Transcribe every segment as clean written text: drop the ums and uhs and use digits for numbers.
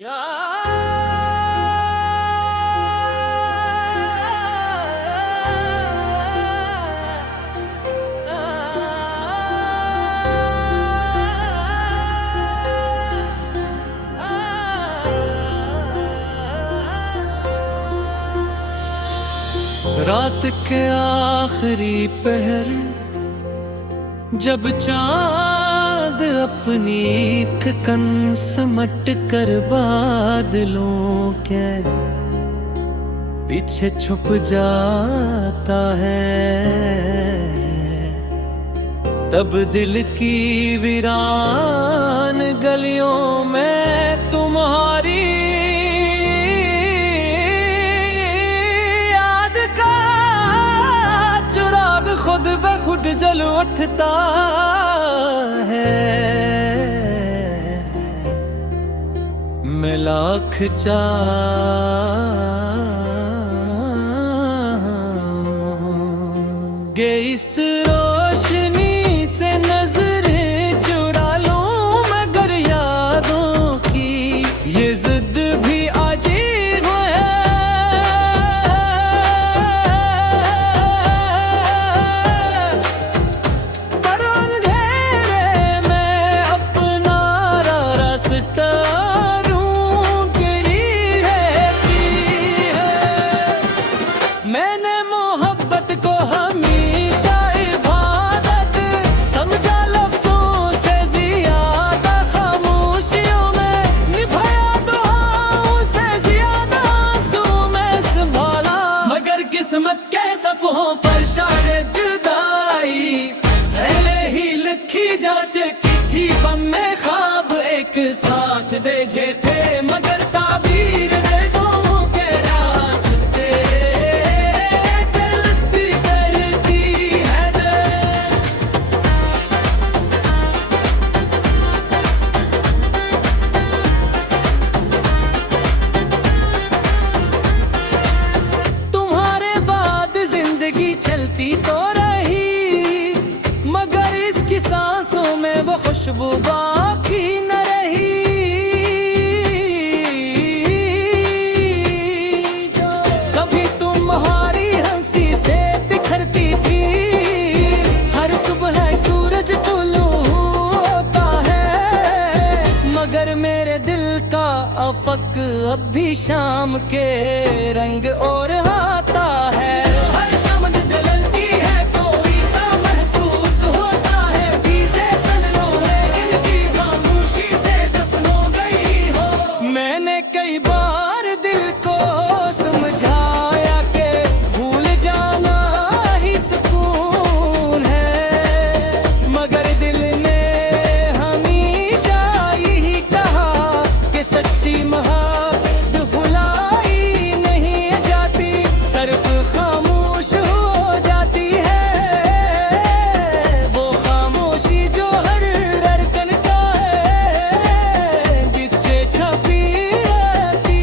रात के आखिरी पहर जब चांद अपनी थकन समट कर बादलों के पीछे छुप जाता है, तब दिल की वीरान गलियों में तुम्हारी याद का चिराग खुद ब खुद जल उठता है। मैं लाख चाहे इस रोशनी से नजरें चुरा लूं, मगर यादों की ये जिद भी अजीब है। पर अंधेरे में अपना रास्ता ढूंढती रहती है। मैंने मोहब्बत को हमेशा इबादत समझा, लफ्जों से ज्यादा खामोशियों में निभाया, दुआओं से ज्यादा आंसू में संभाला। मगर किस्मत के सफ़ों पर शारे जुदाई पहले ही लिखी जा चुकी थी। बम में ख्वाब एक साथ देखे थे, मगर ताबीर रेतों के रास्ते गलती करती है। तुम्हारे बाद जिंदगी चलती तो रही, मगर इसकी सांसों में वो खुशबू बाकी न रही। कभी तुम्हारी हंसी से बिखरती थी, हर सुबह सूरज तुलू होता है, मगर मेरे दिल का अफक अब भी शाम के रंग और आता है। हर शाम ढलती है कोई सा महसूस होता है, चीजें सनों है इनकी खामोशी से दफन हो गई हो। मैंने कई बार दिल को समझाया कि भूल जाना ही सुकून है, मगर दिल ने हमेशा यही कहा कि सच्ची मोहब्बत भुलाई नहीं जाती, सिर्फ खामोश हो जाती है। वो खामोशी जो हर धड़कन का है, पीछे छपी रहती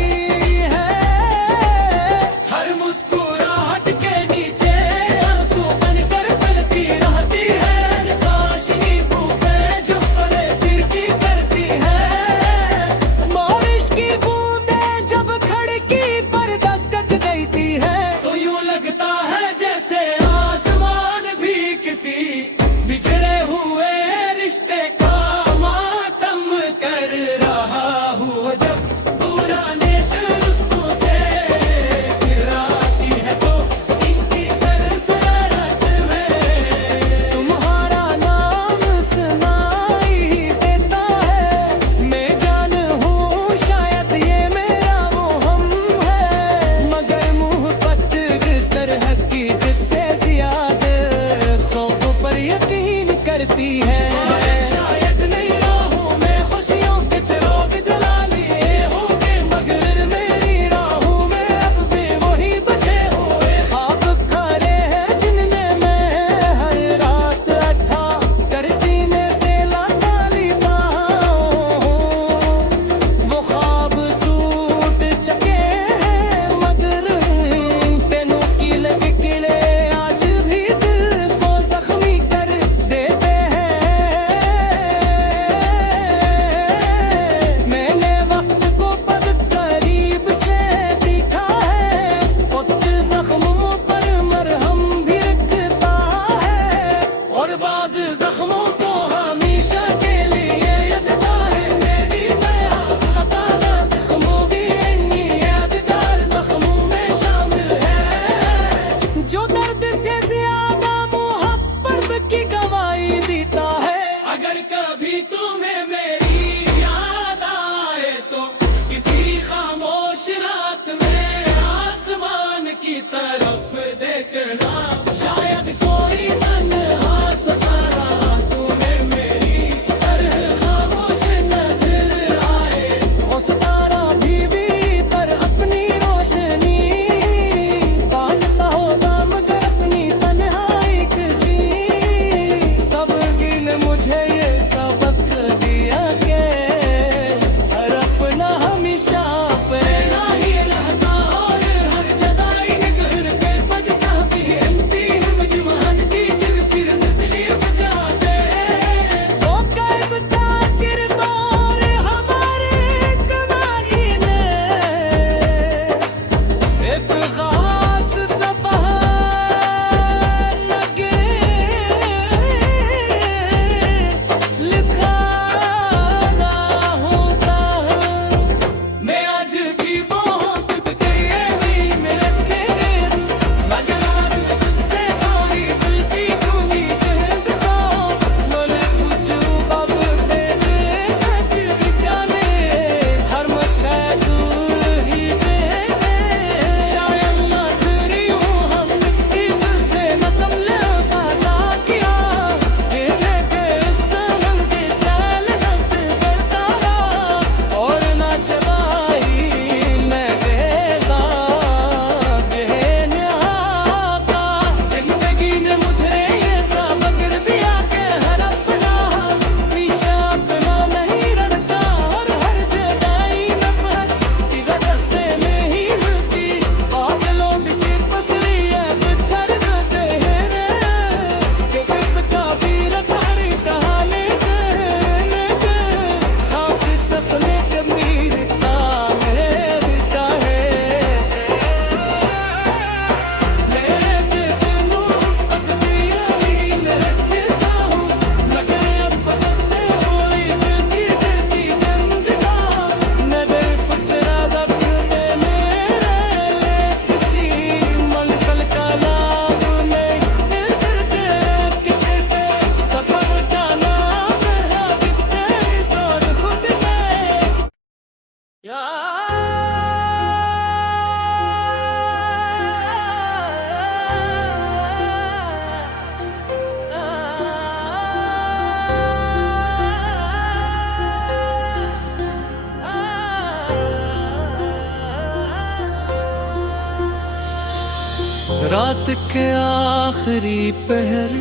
रात के आखिरी पहर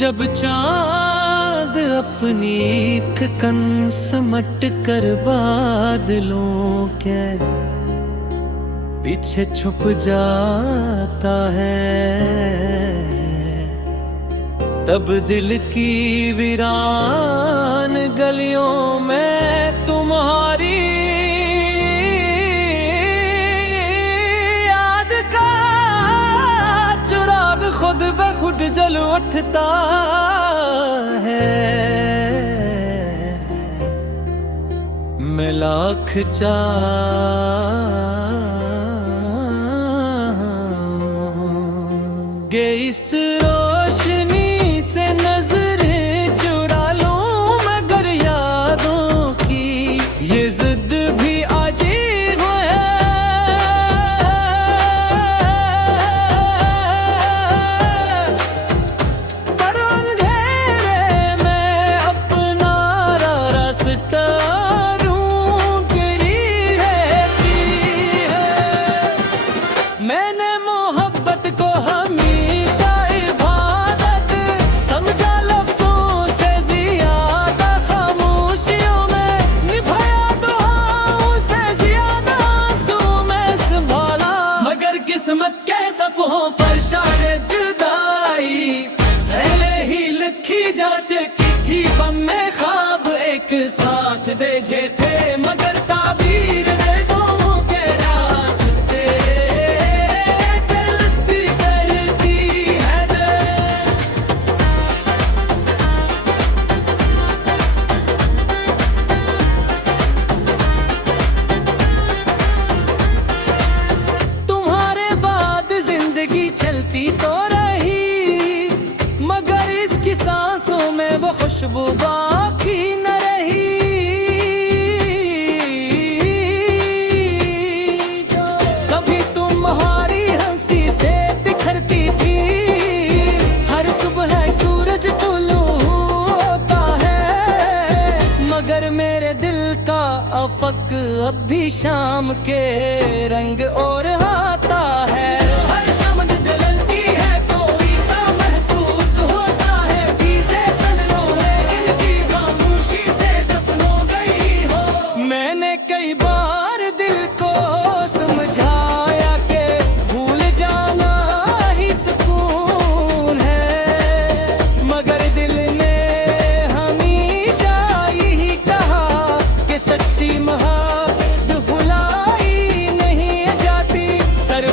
जब चांद अपनी थकन समट कर बादलों के पीछे छुप जाता है, तब दिल की वीरान गलियों में तुम्हारी याद का चिराग खुद ब खुद जल उठता है। मैं लाख चाहे इस रोशनी से नजरें चुरा लूं, मगर यादों की ये जिद भी अजीब है। पर अंधेरे में अपना रास्ता ढूंढती रहती है। मैंने मोहब्बत को हमेशा इबादत समझा, लफ्जों से ज्यादा खामोशियों में निभाया, दुआओं से ज्यादा आंसू में संभाला। मगर किस्मत के सफ़ों पर शायद जुदाई पहले ही लिखी जा चुकी थी। बम में ख्वाब एक साथ देखे थे, मगर ताबीर ने दो के रास्ते गलती करती है। तुम्हारे बाद जिंदगी चलती तो रही, मगर इसकी सांसों में वो खुशबू बाकी न रही। कभी तुम्हारी हंसी से बिखरती थी, हर सुबह सूरज तुलू होता है, मगर मेरे दिल का अफक अब भी शाम के रंग और आता है। हर शाम ढलती है कोई सा महसूस होता है, चीजें तन्नो है इनकी खामोशी से दफन हो गई हो। मैंने कई बार दिल को समझाया कि भूल जाना ही सुकून है, मगर दिल ने हमेशा यही कहा कि सच्ची मोहब्बत भुलाई नहीं जाती। सर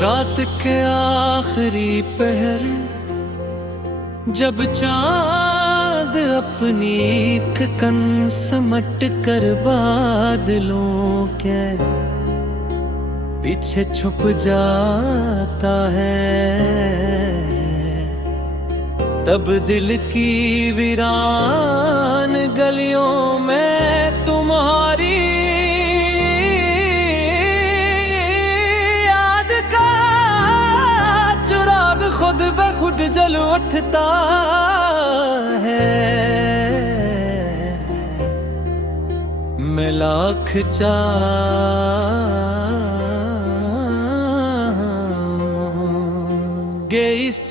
रात के आखिरी पहर जब चांद अपनी थकन समट कर बादलों के पीछे छुप जाता है, तब दिल की वीरान गलियों में तुम्हारी याद का चिराग खुद ब खुद जल उठता है। मैं लाख गे इस